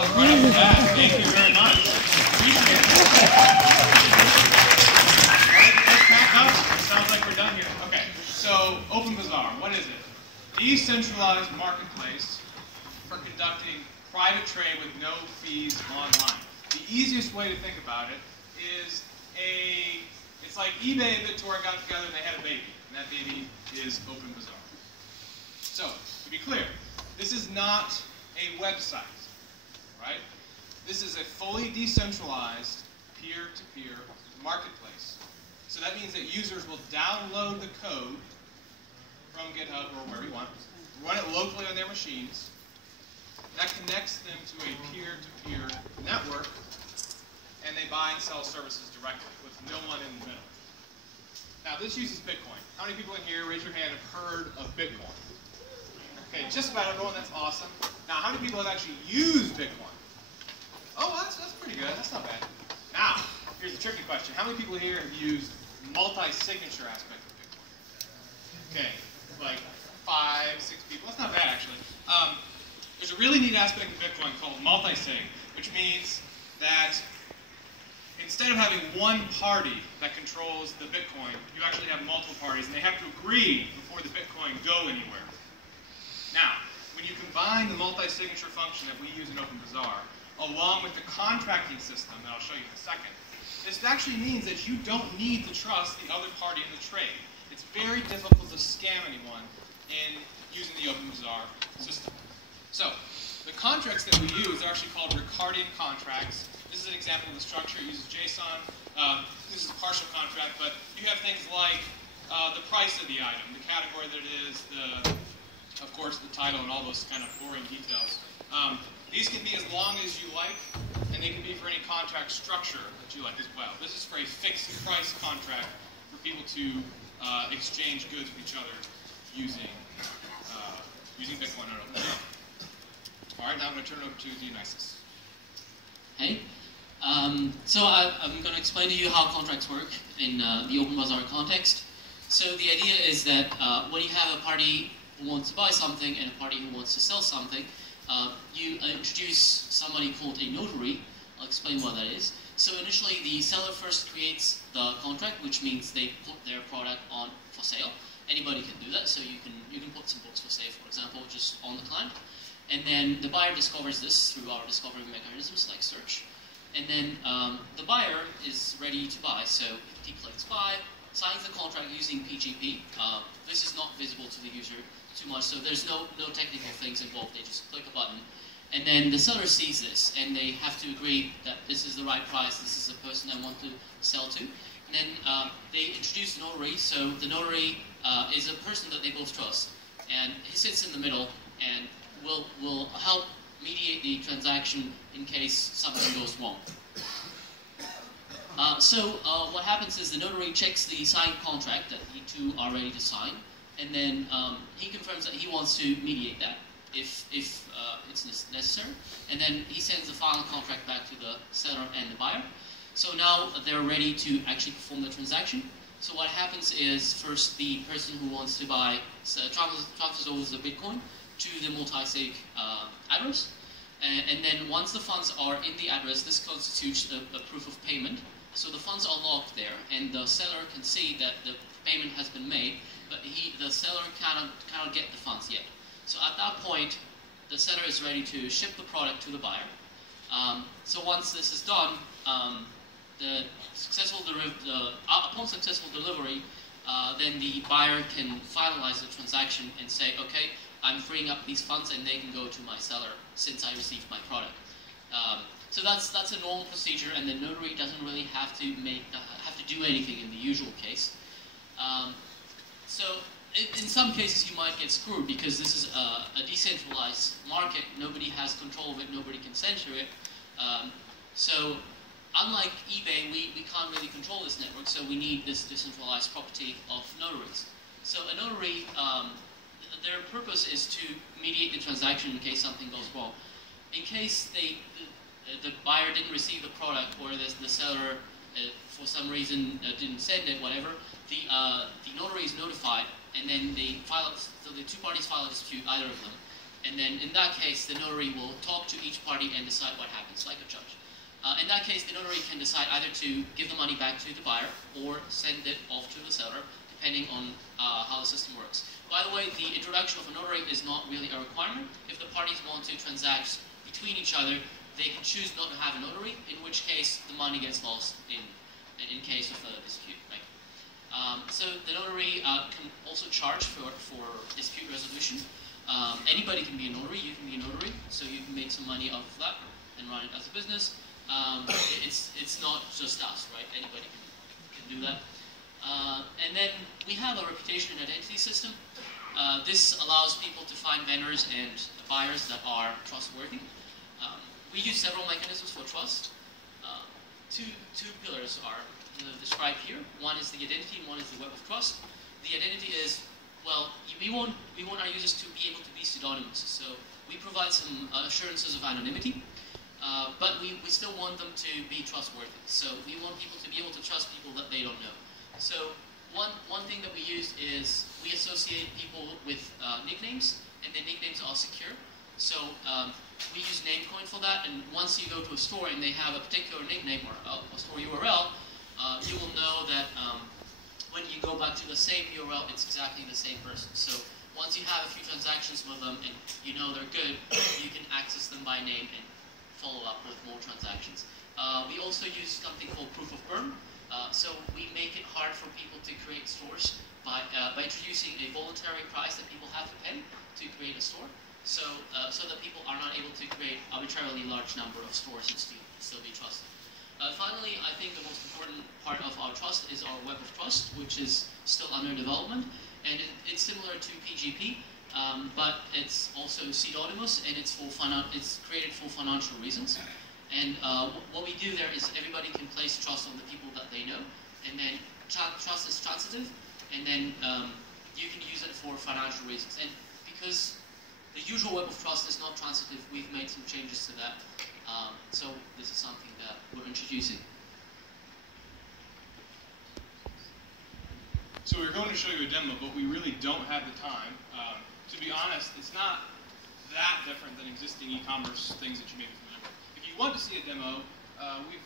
Right off the bat. Thank you very much. Appreciate it. Let's pack up. It sounds like we're done here. Okay, so OpenBazaar, what is it? Decentralized marketplace for conducting private trade with no fees online. The easiest way to think about it is it's like eBay and BitTorrent got together and they had a baby, and that baby is OpenBazaar. So, to be clear, this is not a website, right? This is a fully decentralized peer-to-peer marketplace. So that means that users will download the code from GitHub or wherever you want, run it locally on their machines. That connects them to a peer-to-peer network, and they buy and sell services directly with no one in the middle. Now, this uses Bitcoin. How many people in here, raise your hand, have heard of Bitcoin? Okay, just about everyone. That's awesome. Now, how many people have actually used Bitcoin? Oh, well, that's pretty good. That's not bad. Now, here's the tricky question. How many people here have used multi-signature aspect of Bitcoin? Okay, like 5, 6 people. That's not bad, actually. There's a really neat aspect of Bitcoin called multi-sig, which means that instead of having one party that controls the Bitcoin, you actually have multiple parties, and they have to agree before the Bitcoin go anywhere. Now, when you combine the multi-signature function that we use in OpenBazaar, along with the contracting system that I'll show you in a second, this actually means that you don't need to trust the other party in the trade. It's very difficult to scam anyone in using the OpenBazaar system. So, the contracts that we use are actually called Ricardian contracts. This is an example of the structure. It uses JSON. This is a partial contract, but you have things like the price of the item, the category that it is, of course, the title, and all those kind of boring details. These can be as long as you like, and they can be for any contract structure that you like as well. This is for a fixed price contract for people to exchange goods with each other using Bitcoin on OpenBazaar. All right, now I'm going to turn it over to Dionysus. Hey. So I'm going to explain to you how contracts work in the OpenBazaar context. So the idea is that when you have a party who wants to buy something and a party who wants to sell something, you introduce somebody called a notary. I'll explain what that is. So initially, the seller first creates the contract, which means they put their product on for sale. Anybody can do that, so you can put some books for sale, for example, just on the client. And then the buyer discovers this through our discovery mechanisms like search. And then the buyer is ready to buy, so he clicks buy, signs the contract using PGP. This is not visible to the user too much, so there's no technical things involved. They just click a button. And then the seller sees this, and they have to agree that this is the right price, this is the person I want to sell to. And then they introduce the notary, so the notary is a person that they both trust. And he sits in the middle and will help mediate the transaction in case something goes wrong. So what happens is the notary checks the signed contract that you two are ready to sign, and then he confirms that he wants to mediate that if it's necessary, and then he sends the final contract back to the seller and the buyer. So now they're ready to actually perform the transaction. So what happens is first the person who wants to buy transfers over the Bitcoin to the multi-sig address, and then once the funds are in the address, this constitutes a proof of payment. So the funds are locked there, and the seller can see that the payment has been made, but the seller cannot get the funds yet. So at that point, the seller is ready to ship the product to the buyer. So once this is done, upon successful delivery, then the buyer can finalize the transaction and say, okay, I'm freeing up these funds and they can go to my seller since I received my product. So that's a normal procedure, and the notary doesn't really have to do anything in the usual case. So in some cases you might get screwed because this is a decentralized market. Nobody has control of it. Nobody can censor it. So unlike eBay, we can't really control this network. So we need this decentralized property of notaries. So a notary, their purpose is to mediate the transaction in case something goes wrong. In case the buyer didn't receive the product, or the seller for some reason didn't send it, whatever, the notary is notified, and then so the two parties file a dispute, either of them, And then in that case, the notary will talk to each party and decide what happens, like a judge. In that case, the notary can decide either to give the money back to the buyer or send it off to the seller, depending on how the system works. By the way, the introduction of a notary is not really a requirement. If the parties want to transact between each other, they can choose not to have a notary, in which case the money gets lost in case of a dispute, right? So the notary can also charge for dispute resolution. Anybody can be a notary, you can be a notary, so you can make some money off of that and run it as a business. It's not just us, right? Anybody can do that. And then we have a reputation and identity system. This allows people to find vendors and buyers that are trustworthy. We use several mechanisms for trust. Two pillars are described here. One is the identity, and one is the web of trust. The identity is, well, we want our users to be able to be pseudonymous. So we provide some assurances of anonymity. But we still want them to be trustworthy. So we want people to be able to trust people that they don't know. So one thing that we use is we associate people with nicknames, and the nicknames are secure. So we use Namecoin for that, and once you go to a store and they have a particular nickname or a store URL, you will know that when you go back to the same URL, it's exactly the same person. So once you have a few transactions with them and you know they're good, you can access them by name and follow up with more transactions. We also use something called proof of burn. So we make it hard for people to create stores by introducing a voluntary price that people have to pay to create a store. So that people are not able to create arbitrarily large number of stores and still be trusted. Finally, I think the most important part of our trust is our web of trust, which is still under development, and it's similar to PGP. But it's also pseudonymous, and it's created for financial reasons. And what we do there is everybody can place trust on the people that they know, and then trust is transitive, and then you can use it for financial reasons. And because the usual web of trust is not transitive, we've made some changes to that. So this is something that we're introducing. So we're going to show you a demo, but we really don't have the time. To be honest, it's not that different than existing e-commerce things that you may be familiar with. If you want to see a demo, you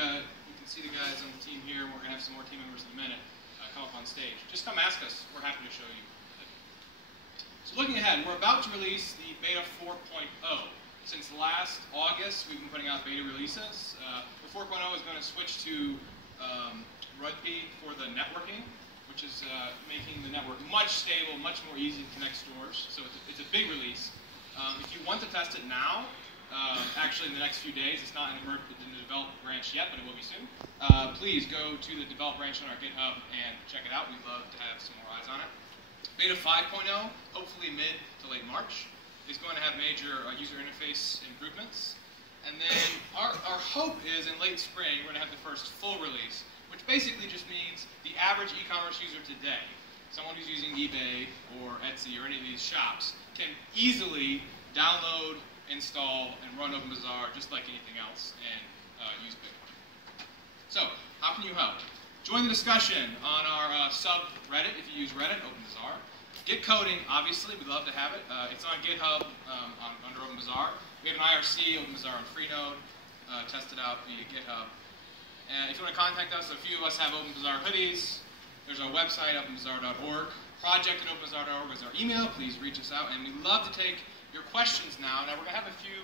can see the guys on the team here. We're going to have some more team members in a minute come up on stage. Just come ask us. We're happy to show you. So looking ahead, we're about to release the beta 4.0. Since last August, we've been putting out beta releases. The 4.0 is going to switch to RUDP for the networking, which is making the network much stable, much more easy to connect stores. So it's a big release. If you want to test it now, actually in the next few days, it's not in the develop branch yet, but it will be soon. Please go to the develop branch on our GitHub and check it out. We'd love to have some more eyes on it. Beta 5.0, hopefully mid to late March, is going to have major user interface improvements. And then our hope is in late spring, we're going to have the first full release, which basically just means the average e-commerce user today, someone who's using eBay or Etsy or any of these shops, can easily download, install, and run OpenBazaar just like anything else and use Bitcoin. So, how can you help? Join the discussion on our subreddit if you use Reddit, OpenBazaar. Git coding, obviously, we'd love to have it. It's on GitHub under OpenBazaar. We have an IRC, OpenBazaar on Freenode. Test it out via GitHub. And if you want to contact us, a few of us have OpenBazaar hoodies. There's our website, openbazaar.org. Project@openbazaar.org is our email. Please reach us out. And we'd love to take your questions now. Now, we're going to have a few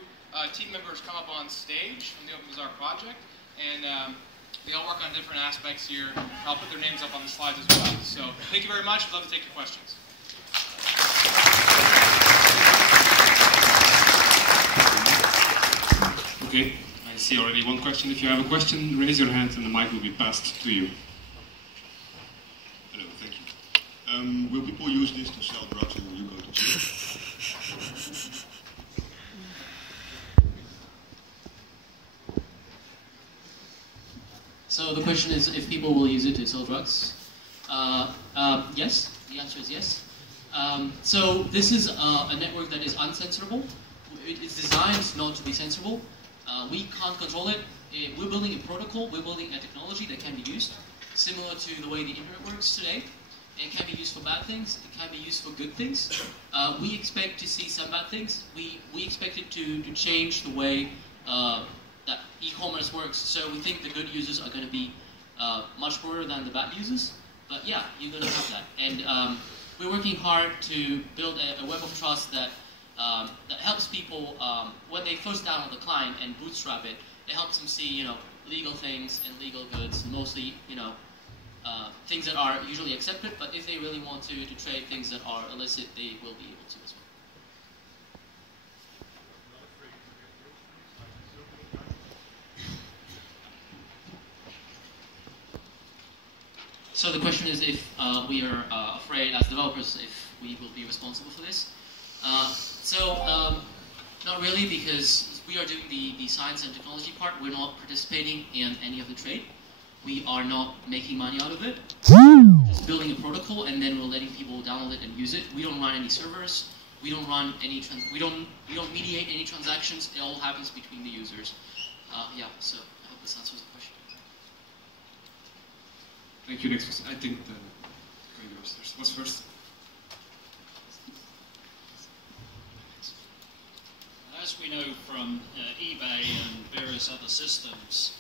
team members come up on stage from the OpenBazaar project. And they all work on different aspects here. I'll put their names up on the slides as well. So thank you very much. We'd love to take your questions. Okay, I see already one question. If you have a question, raise your hand and the mic will be passed to you. Hello, thank you. Will people use this to sell drugs or will you go to jail? So the question is if people will use it to sell drugs. Yes, the answer is yes. So this is a network that is uncensorable. It's designed not to be censorable. We can't control it. We're building a protocol, we're building a technology that can be used, similar to the way the internet works today. It can be used for bad things. It can be used for good things. We expect to see some bad things. We expect it to change the way that e-commerce works. So we think the good users are going to be much broader than the bad users. But yeah, you're going to have that. And we're working hard to build a web of trust that that helps people when they first download the client and bootstrap it. It helps them see, legal things and legal goods, mostly, things that are usually accepted. But if they really want to trade things that are illicit, they will be able to as well. So the question is if we are afraid as developers if we will be responsible for this. Not really, because we are doing the science and technology part. We're not participating in any of the trade. We are not making money out of it. Just building a protocol, and then we're letting people download it and use it. We don't run any servers. We don't run any we don't mediate any transactions. It all happens between the users. Yeah. So I hope this answers the question. Thank you. Next question. I think the going upstairs. What's first? As we know from eBay and various other systems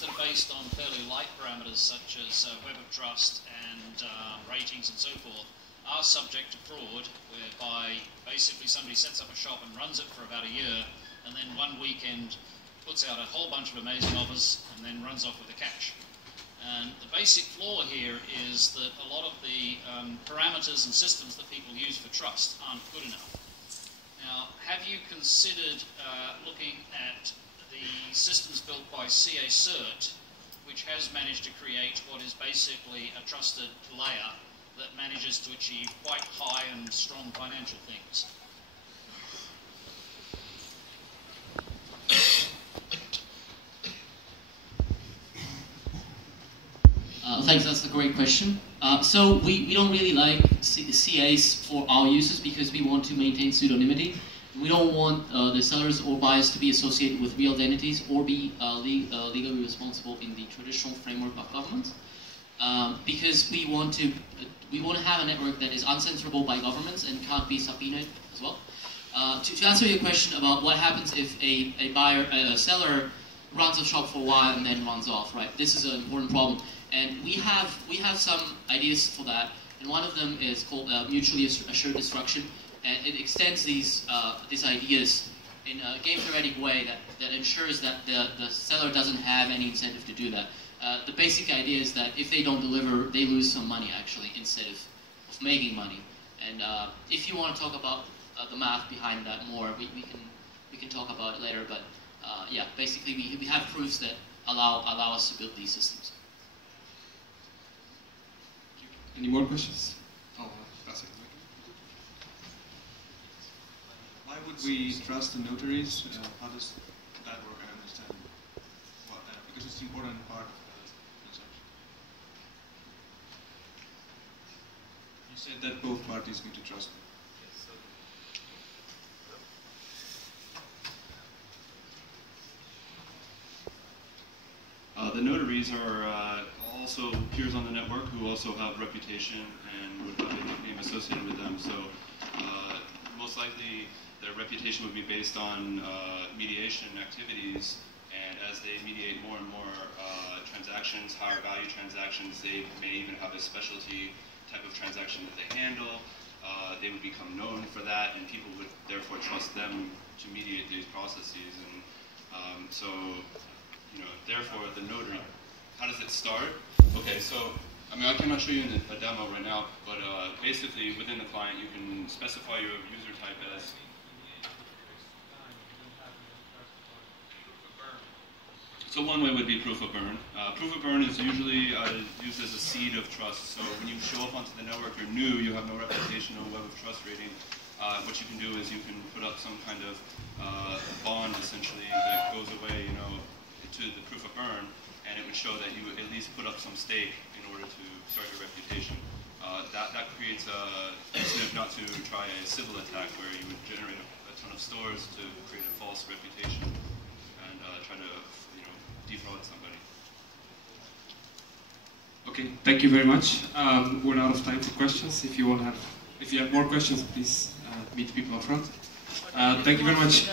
that are based on fairly light parameters such as web of trust and ratings and so forth are subject to fraud, whereby basically somebody sets up a shop and runs it for about a year, and then one weekend puts out a whole bunch of amazing offers and then runs off with the cash. And the basic flaw here is that a lot of the parameters and systems that people use for trust aren't good enough. Now, have you considered looking at the systems built by CA-CERT, which has managed to create what is basically a trusted layer that manages to achieve quite high and strong financial things? Thanks, that's a great question. So we don't really like CAs for our users because we want to maintain pseudonymity. We don't want the sellers or buyers to be associated with real identities or be legally responsible in the traditional framework of government. Because we want to have a network that is uncensorable by governments and can't be subpoenaed as well. To answer your question about what happens if a seller runs a shop for a while and then runs off, right? This is an important problem. And we have some ideas for that, and one of them is called mutually assured destruction, and it extends these ideas in a game theoretic way that ensures that the seller doesn't have any incentive to do that. The basic idea is that if they don't deliver, they lose some money actually instead of making money. And if you want to talk about the math behind that more, we can talk about it later. But yeah, basically we have proofs that allow us to build these systems. Any more questions? Oh, that's it. Why would we trust the notaries? How does that work? I understand. Well, because it's an important part of the transaction. You said that both parties need to trust them. The notaries are also peers on the network who also have reputation and would have a nickname associated with them. So most likely their reputation would be based on mediation activities, and as they mediate more and more transactions, higher value transactions, they may even have a specialty type of transaction that they handle. They would become known for that, and people would therefore trust them to mediate these processes. And therefore the notary, how does it start? Okay, so, I cannot show you in a demo right now, but basically within the client you can specify your user type as so one way would be proof of burn. Proof of burn is usually used as a seed of trust. So when you show up onto the network, you're new, you have no reputation, no web of trust rating. What you can do is you can put up some kind of bond essentially that goes away, to the proof of burn, and it would show that you at least put up some stake in order to start your reputation. That creates an incentive not to try a civil attack where you would generate a ton of stores to create a false reputation and try to defraud somebody. Okay. Okay, thank you very much. We're out of time for questions. If you have more questions, please meet the people up front. Thank you very much.